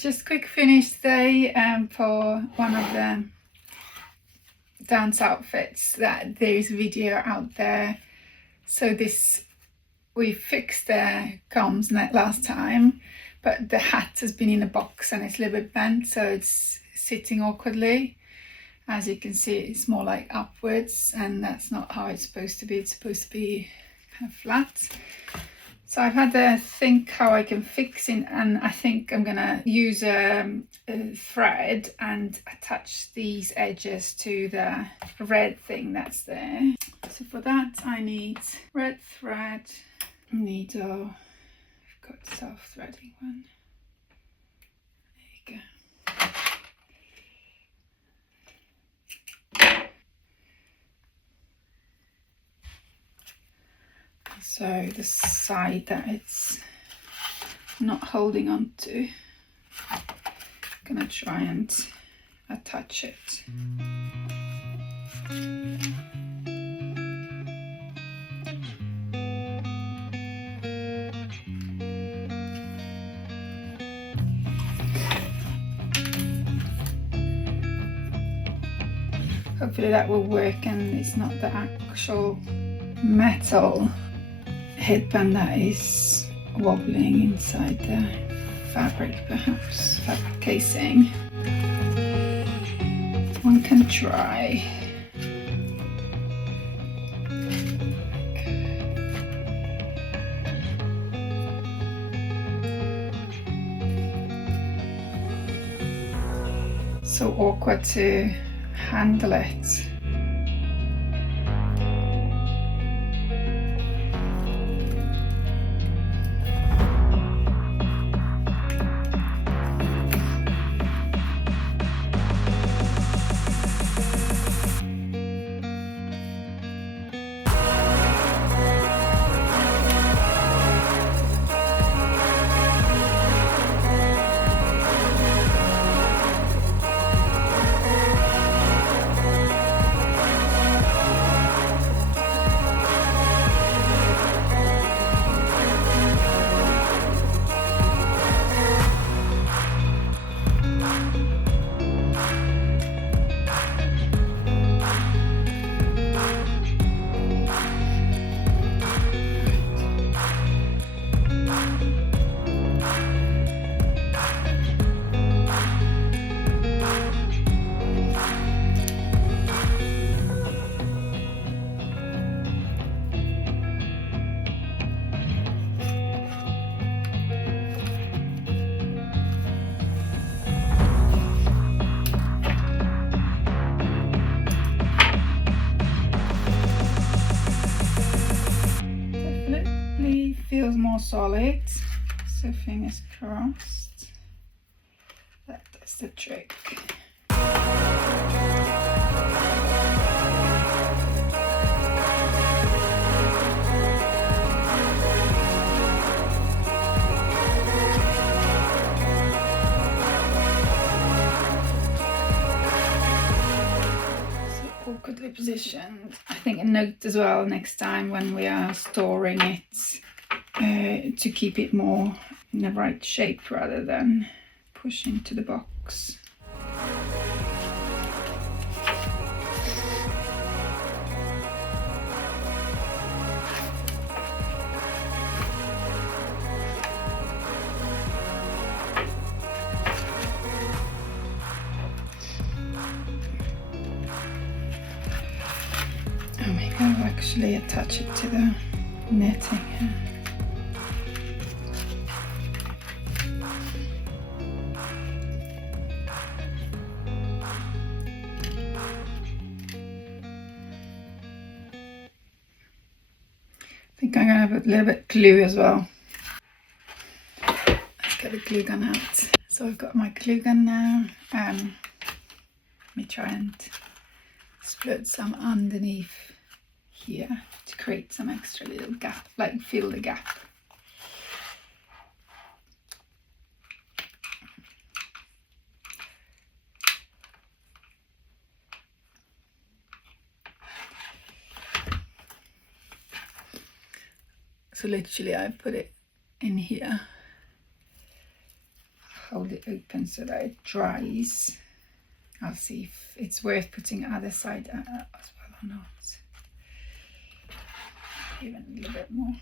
Just quick finish today for one of the dance outfits that there is a video out there. So this, we fixed the combs last time, but the hat has been in a box and it's a little bit bent, so it's sitting awkwardly. As you can see, it's more like upwards, and that's not how it's supposed to be. It's supposed to be kind of flat. So I've had to think how I can fix it, and I think I'm gonna use a thread and attach these edges to the red thing that's there. So for that I need red thread, needle. I've got self-threading one. There you go. So the side that it's not holding on to, I'm gonna try and attach it. Hopefully that will work, and it's not the actual metal headband that is wobbling inside the fabric, perhaps fabric casing. One can try. So awkward to handle it. Feels more solid, so fingers crossed that does the trick. So awkwardly positioned. I think a note as well next time when we are storing it, to keep it more in the right shape rather than push into the box. And maybe I'll actually attach it to the netting here. I think I'm gonna put a little bit of glue as well. Let's get the glue gun out. So I've got my glue gun now. Let me try and split some underneath here to create some extra little gap, like fill the gap. So literally I put it in here, hold hold it open so that it dries. I'll see if it's worth putting other side as well or not. Even a little bit more.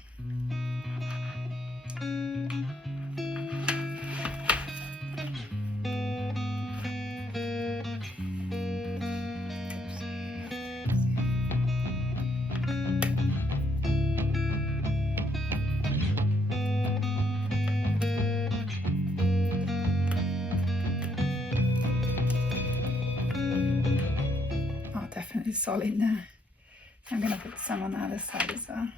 Definitely solid now. I'm going to put some on the other side as well.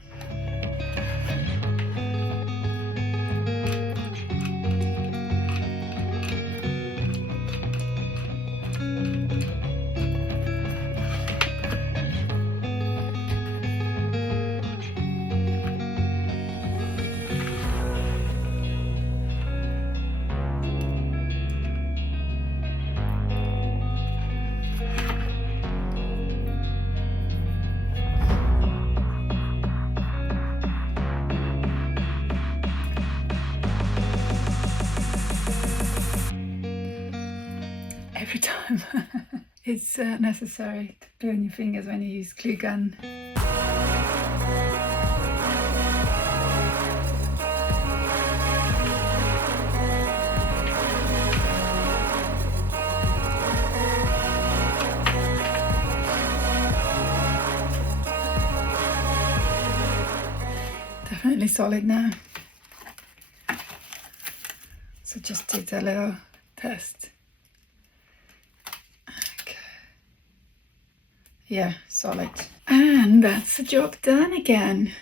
Every time it's necessary to burn your fingers when you use glue gun. Definitely solid now. So just did a little test. Yeah, solid. And that's the job done again.